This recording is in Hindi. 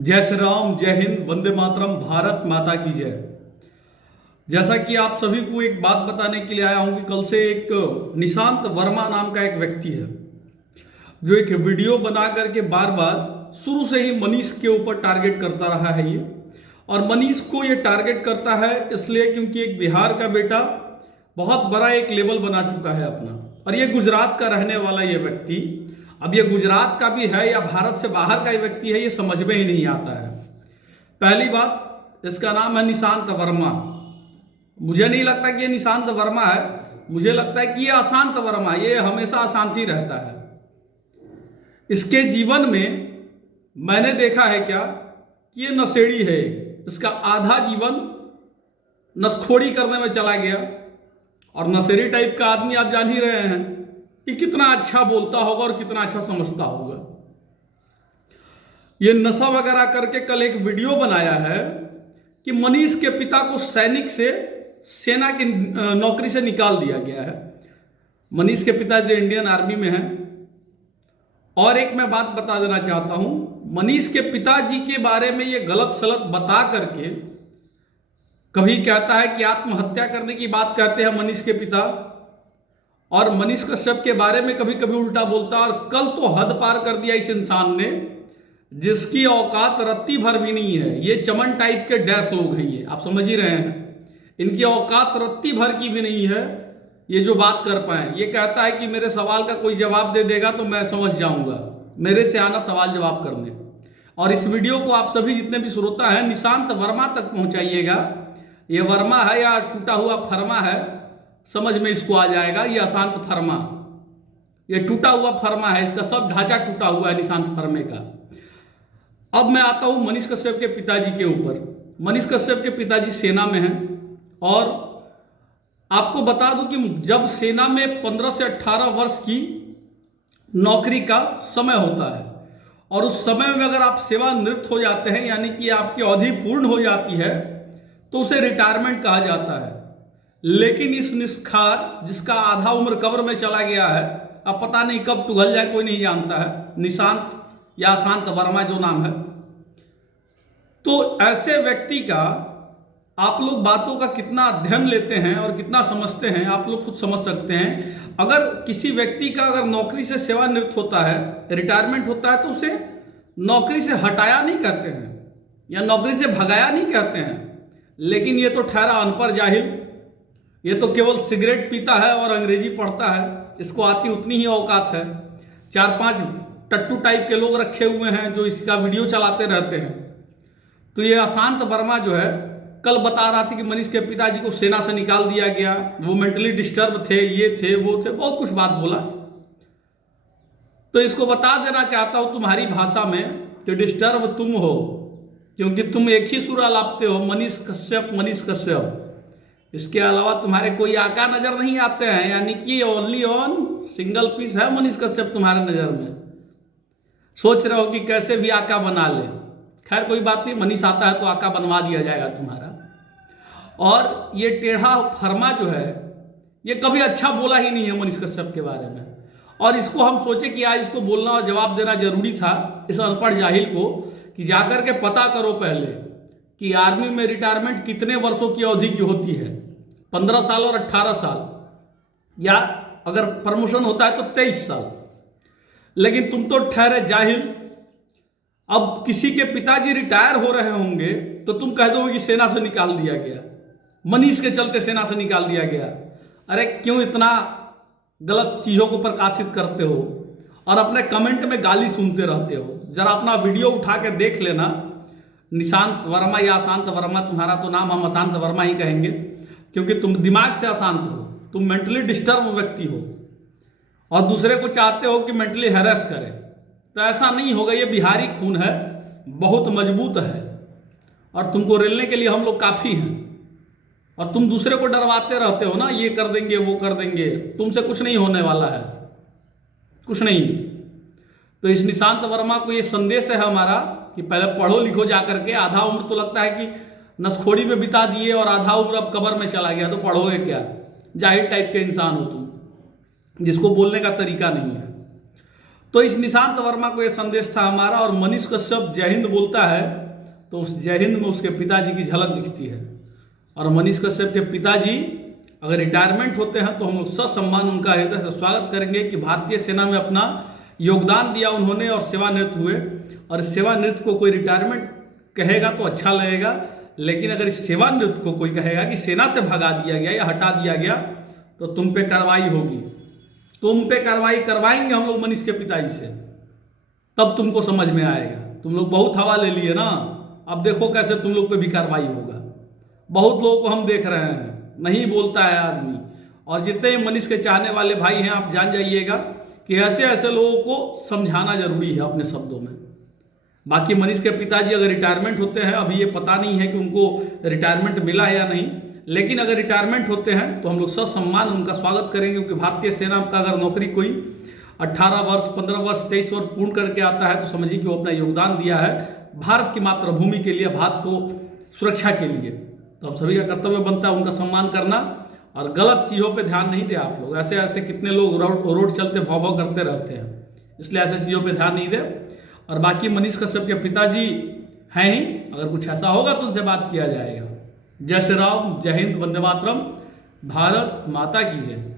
जय श्री राम, जय हिंद, वंदे मातरम, भारत माता की जय। जैसा कि आप सभी को एक बात बताने के लिए आया हूं कि कल से एक निशांत वर्मा नाम का एक व्यक्ति है जो एक वीडियो बना करके बार बार शुरू से ही मनीष के ऊपर टारगेट करता रहा है ये। और मनीष को ये टारगेट करता है इसलिए क्योंकि एक बिहार का बेटा बहुत बड़ा एक लेवल बना चुका है अपना, और ये गुजरात का रहने वाला ये व्यक्ति, अब ये गुजरात का भी है या भारत से बाहर का ही व्यक्ति है ये समझ में ही नहीं आता है। पहली बात, इसका नाम है निशांत वर्मा। मुझे नहीं लगता कि ये निशांत वर्मा है, मुझे लगता है कि ये अशांत वर्मा, ये हमेशा अशांत ही रहता है। इसके जीवन में मैंने देखा है क्या कि ये नशेड़ी है। इसका आधा जीवन नसखोरी करने में चला गया, और नशेड़ी टाइप का आदमी आप जान ही रहे हैं कि कितना अच्छा बोलता होगा और कितना अच्छा समझता होगा। ये नशा वगैरह करके कल एक वीडियो बनाया है कि मनीष के पिता को सैनिक से सेना की नौकरी से निकाल दिया गया है। मनीष के पिताजी इंडियन आर्मी में हैं। और एक मैं बात बता देना चाहता हूं, मनीष के पिताजी के बारे में ये गलत सलत बता करके कभी कहता है कि आत्महत्या करने की बात कहते हैं मनीष के पिता, और मनीष कश्यप के बारे में कभी कभी उल्टा बोलता है। और कल तो हद पार कर दिया इस इंसान ने, जिसकी औकात रत्ती भर भी नहीं है। ये चमन टाइप के डैश लोग हैं, ये आप समझ ही रहे हैं। इनकी औकात रत्ती भर की भी नहीं है ये जो बात कर पाए। ये कहता है कि मेरे सवाल का कोई जवाब दे देगा तो मैं समझ जाऊंगा, मेरे से आना सवाल जवाब करने। और इस वीडियो को आप सभी जितने भी श्रोता हैं निशांत वर्मा तक पहुंचाइएगा। ये वर्मा है या टूटा हुआ फरमा है, समझ में इसको आ जाएगा। ये अशांत फरमा, ये टूटा हुआ फरमा है, इसका सब ढांचा टूटा हुआ है निशांत फरमे का। अब मैं आता हूं मनीष कश्यप के पिताजी के ऊपर। मनीष कश्यप के पिताजी सेना में हैं, और आपको बता दूं कि जब सेना में 15 से 18 वर्ष की नौकरी का समय होता है, और उस समय में अगर आप सेवानिवृत्त हो जाते हैं यानी कि आपकी अवधि पूर्ण हो जाती है तो उसे रिटायरमेंट कहा जाता है। लेकिन इस निष्खार जिसका आधा उम्र कब्र में चला गया है, अब पता नहीं कब टुघल जाए कोई नहीं जानता है, निशांत या शांत वर्मा जो नाम है, तो ऐसे व्यक्ति का आप लोग बातों का कितना अध्ययन लेते हैं और कितना समझते हैं आप लोग खुद समझ सकते हैं। अगर किसी व्यक्ति का अगर नौकरी से सेवानिवृत्त होता है, रिटायरमेंट होता है, तो उसे नौकरी से हटाया नहीं कहते हैं या नौकरी से भगाया नहीं कहते हैं। लेकिन ये तो ठहरा अनपढ़ जाहिल, ये तो केवल सिगरेट पीता है और अंग्रेजी पढ़ता है, इसको आती उतनी ही औकात है। 4-5 टट्टू टाइप के लोग रखे हुए हैं जो इसका वीडियो चलाते रहते हैं। तो ये अशांत वर्मा जो है कल बता रहा था कि मनीष के पिताजी को सेना से निकाल दिया गया, वो मेंटली डिस्टर्ब थे, ये थे, वो थे, बहुत कुछ बात बोला। तो इसको बता देना चाहता हूं तुम्हारी भाषा में कि डिस्टर्ब तुम हो, क्योंकि तुम एक ही सुर अलापते हो, मनीष कश्यप, मनीष कश्यप। इसके अलावा तुम्हारे कोई आका नजर नहीं आते हैं, यानी कि ओनली ऑन सिंगल पीस है मनीष कश्यप तुम्हारे नजर में। सोच रहे हो कि कैसे भी आका बना ले। खैर कोई बात नहीं, मनीष आता है तो आका बनवा दिया जाएगा तुम्हारा। और ये टेढ़ा फरमा जो है ये कभी अच्छा बोला ही नहीं है मनीष कश्यप के बारे में, और इसको हम सोचे कि आज इसको बोलना और जवाब देना जरूरी था इस अनपढ़ जाहिल को, कि जाकर के पता करो पहले कि आर्मी में रिटायरमेंट कितने वर्षों की अवधि की होती है, 15 साल और 18 साल, या अगर प्रमोशन होता है तो 23 साल। लेकिन तुम तो ठहरे जाहिल। अब किसी के पिताजी रिटायर हो रहे होंगे तो तुम कह दोगे कि सेना से निकाल दिया गया, मनीष के चलते सेना से निकाल दिया गया। अरे क्यों इतना गलत चीजों को प्रकाशित करते हो और अपने कमेंट में गाली सुनते रहते हो? जरा अपना वीडियो उठा के देख लेना। निशांत वर्मा या अशांत वर्मा, तुम्हारा तो नाम हम अशांत वर्मा ही कहेंगे, क्योंकि तुम दिमाग से अशांत हो, तुम मेंटली डिस्टर्ब व्यक्ति हो और दूसरे को चाहते हो कि मेंटली हैरेस करे। तो ऐसा नहीं होगा, ये बिहारी खून है, बहुत मजबूत है, और तुमको रेलने के लिए हम लोग काफ़ी हैं। और तुम दूसरे को डरवाते रहते हो ना, ये कर देंगे वो कर देंगे, तुमसे कुछ नहीं होने वाला है, कुछ नहीं। तो इस निशांत वर्मा को ये संदेश है हमारा कि पहले पढ़ो लिखो जा करके। आधा उम्र तो लगता है कि नसखोरी में बिता दिए और आधा उम्र अब कब्र में चला गया, तो पढ़ोगे क्या? जाहिल टाइप के इंसान हो तुम, जिसको बोलने का तरीका नहीं है। तो इस निशांत वर्मा को ये संदेश था हमारा। और मनीष कश्यप जय हिंद बोलता है तो उस जय हिंद में उसके पिताजी की झलक दिखती है। और मनीष कश्यप के पिताजी अगर रिटायरमेंट होते हैं तो हम लोग ससम्मान उनका हृदय से स्वागत करेंगे कि भारतीय सेना में अपना योगदान दिया उन्होंने और सेवानिवृत्त हुए। और सेवानिवृत्त को कोई रिटायरमेंट कहेगा तो अच्छा लगेगा, लेकिन अगर इस सेवानिवृत्त को कोई कहेगा कि सेना से भगा दिया गया या हटा दिया गया तो तुम पे कार्रवाई होगी, तुम पे कार्रवाई करवाएंगे हम लोग मनीष के पिताजी से, तब तुमको समझ में आएगा। तुम लोग बहुत हवा ले लिए ना, अब देखो कैसे तुम लोग पे भी कार्रवाई होगा। बहुत लोगों को हम देख रहे हैं, नहीं बोलता है आदमी। और जितने मनीष के चाहने वाले भाई हैं, आप जान जाइएगा कि ऐसे ऐसे लोगों को समझाना जरूरी है अपने शब्दों में। बाकी मनीष के पिताजी अगर रिटायरमेंट होते हैं, अभी ये पता नहीं है कि उनको रिटायरमेंट मिला है या नहीं, लेकिन अगर रिटायरमेंट होते हैं तो हम लोग ससम्मान उनका स्वागत करेंगे। क्योंकि भारतीय सेना का अगर नौकरी कोई 18 वर्ष 15 वर्ष 23 वर्ष पूर्ण करके आता है तो समझिए कि वो अपना योगदान दिया है भारत की मातृभूमि के लिए, भारत को सुरक्षा के लिए। तो अब सभी का कर्तव्य बनता है उनका सम्मान करना, और गलत चीज़ों पे ध्यान नहीं दे आप लोग। ऐसे ऐसे कितने लोग रोड चलते भाव भाव करते रहते हैं, इसलिए ऐसे चीज़ों पे ध्यान नहीं दे। और बाकी मनीष कश्यप के पिताजी हैं ही, अगर कुछ ऐसा होगा तो उनसे बात किया जाएगा। जय श्री राम, जय हिंद, वंदे मातरम, भारत माता की जय।